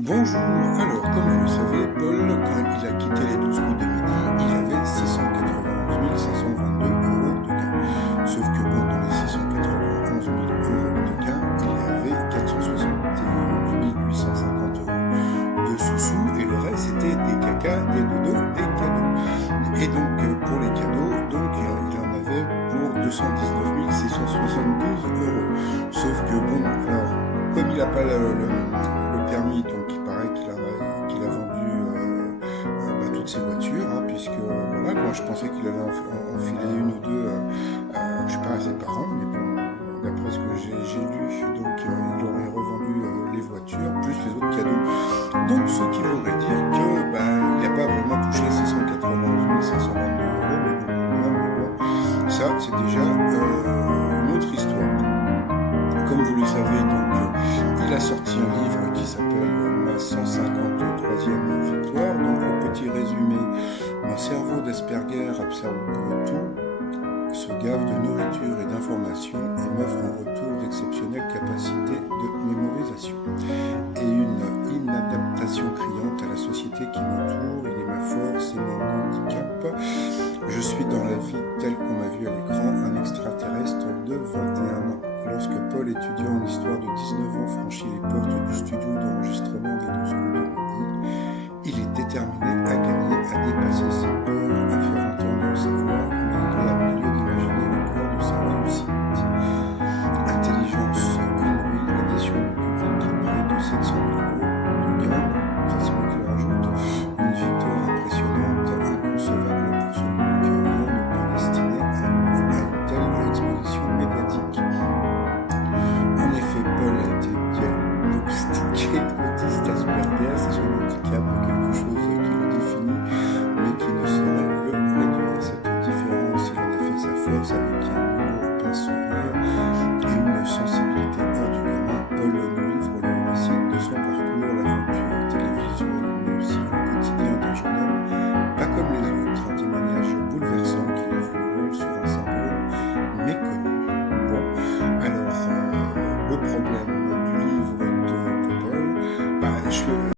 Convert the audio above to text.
Bonjour, alors comme vous le savez, Paul, quand il a quitté les 12 coups de midi, il avait 691 522 euros de gains. Sauf que bon, dans les 691 000 euros de gains, il y avait 471 850 euros de sous-sous, et le reste c'était des cacas, des dodos, des cadeaux. Et donc pour les cadeaux, il en avait pour 219 672 euros. Sauf que bon, alors comme il n'a pas le permis, donc il paraît qu'il a vendu toutes ses voitures, hein, puisque voilà, moi je pensais qu'il allait en filer une ou deux, je sais pas, à ses parents, mais bon, d'après ce que j'ai lu, donc il aurait revendu les voitures, plus les autres cadeaux. Donc ce qui voudrait dire que il n'a pas vraiment touché ses 191 522 euros, mais bon, ça c'est déjà une autre histoire. Comme vous le savez, donc, il a sorti un livre qui s'appelle Ma 153e victoire. Donc, le petit résumé, mon cerveau d'Asperger absorbe tout, se gave de nourriture et d'informations et m'offre en retour d'exceptionnelles capacités de mémorisation. Et une inadaptation criante à la société qui m'entoure, il est ma force et mon handicap. Je suis dans la vie telle qu'on m'a vu à l'écran, un extraterrestre de 21 ans. Lorsque Paul, étudiant en histoire de 19 ans, franchit les portes du studio d'enregistrement des 12 coups de midi, il est déterminé à gagner, à dépasser ses peurs, à faire entendre sa voix, mais il est à milieu d'imaginer l'ampleur de sa réussite. Intelligence inouïe, l'adhésion du public, près de 700 000 euros de gains, ça c'est moi qui le rajoute, une victoire impressionnante, inconcevable pour celui que rien ne prédestinait à une telle exposition médiatique. En effet, Paul a été diagnostiqué autiste Asperger, c'est son handicap, quelque chose qui le définit, mais qui ne saurait le réduire. Cette différence, il en a fait sa force avec un humour pince-sourire et une sensibilité hors du commun. Paul nous livre le récit de son parcours, l'aventure télévisuelle, mais aussi le quotidien d'un jeune homme, pas comme les autres, un témoignage bouleversant qui lève le voile sur un symbole méconnu.